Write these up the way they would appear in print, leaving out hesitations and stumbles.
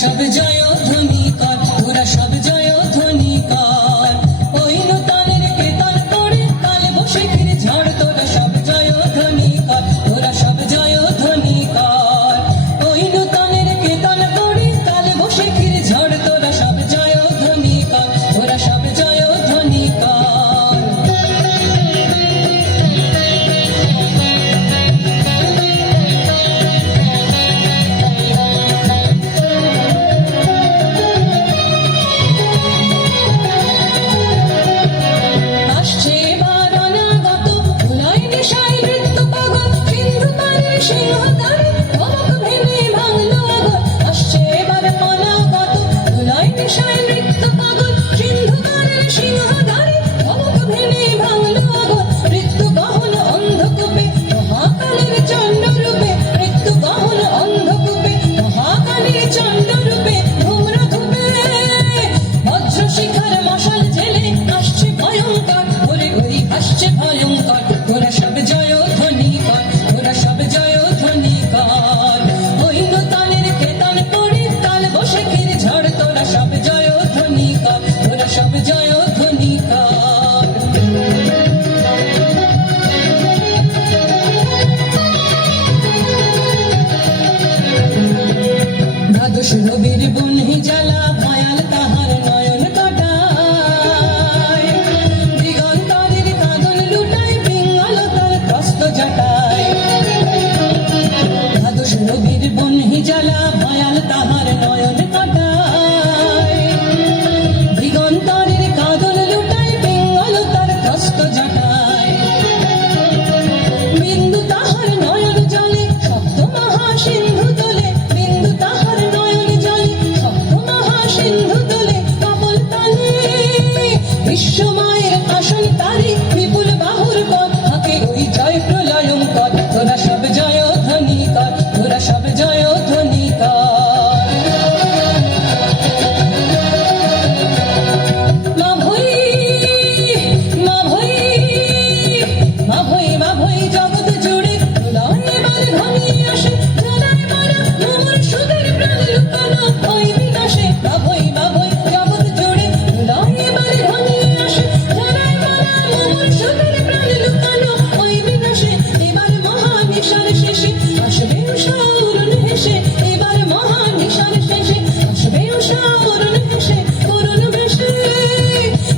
সব জয় ধ্বনি কর, তোরা সব জয় ধ্বনি কর। ওই নূতনের কীর্তন করে কাল বৈশাখীর ঝড়, তোরা সব জয় ধ্বনি কর, তোরা সব জয় ধ্বনি কর। ওই নূতনের কীর্তন করে কাল বৈশাখীর ঝড়, তোরা সব জয় ধ্বনি কর, তোরা সব জয় ধ্বনি কর। ভয়ঙ্কর তোরা সব জয় ধ্বনি কর, তোরা সব জয় ধ্বনি কর। ওই নূতনের কীর্তন করে কাল বৈশাখীর ঝড়, তোরা সব জয় ধ্বনি কর, তোরা সব জয় ধ্বনি কর। দ্বাদশ রবির বহ্নি জ্বালা ভয়াল তাহার নয়ন কাটায়, দিগন্তরের কাঁদন লুটায় পিঙ্গল তার ত্রস্ত জটায়। দ্বাদশ রবির বহ্নি জ্বালা ভয়াল তাহার নয়ন কাটায়, দিগন্তরের কাঁদন লুটায় পিঙ্গল তার ত্রস্ত জটায়। বিন্দু তাহার নয়ন জলে সপ্ত মহাসিন্ধু তোলে, বিন্দু তাহার নয়ন জলে সপ্ত মহাসিন্ধু তোলে। কপল তালে বিশ্বমায়ের আসন তারে, বিপুল বাহুর পথ হাঁকে ওই জয় প্রলয়ঙ্কর, তোরা সব জয় ধ্বনি কর, তোরা সব জয় ধ্বনি কর। মা ভৈ মা ভৈ মা ভৈ মা ভৈ জগৎ জুড়ে প্রলয় এবার ঘনিয়ে আসে, জ্বালায় মারা মোর সুদের প্রাণ লুকানো ওই বিনাশে। মা ভৈ জগৎ জুড়ে প্রলয় এবার ঘনিয়ে আসে, জ্বালায় মারা মোর সুদের প্রাণ লুকানো ওই বিনাশে। এবার মহানিশার শেষে আসবে উষা অরুণ হেসে, এবার মহানিশার শেষে আসবে উষা অরুণ হেসে করুণ বেশে।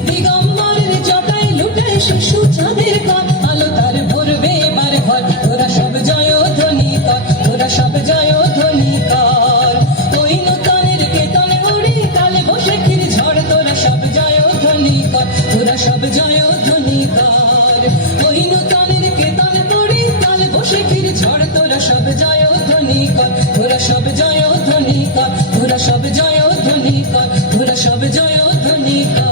দিগম্বরের জটায় লুটায় শিশু চাঁদের কর, আলো তার ভরবে এবার ঘর, তোরা সব জয় ধ্বনি কর, তোরা সব জয় ধ্বনি কর। ওই নূতনের কীর্তন করে কাল বৈশাখীর ঝড়, তোরা সব জয় ধ্বনি কর, তোরা সব জয় ধ্বনি কর। ওই নূতনের কীর্তন করে কাল বৈশাখীর ঝড়, তোরা সব জয় ধ্বনি কর, তোরা সব জয় ধ্বনি কর, তোরা সব জয় ধ্বনি কর, তোরা সব জয় ধ্বনি কর।